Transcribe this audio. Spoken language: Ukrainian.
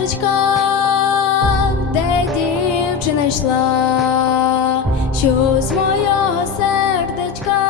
стежечка, де дівчина йшла, що з моєго сердечка.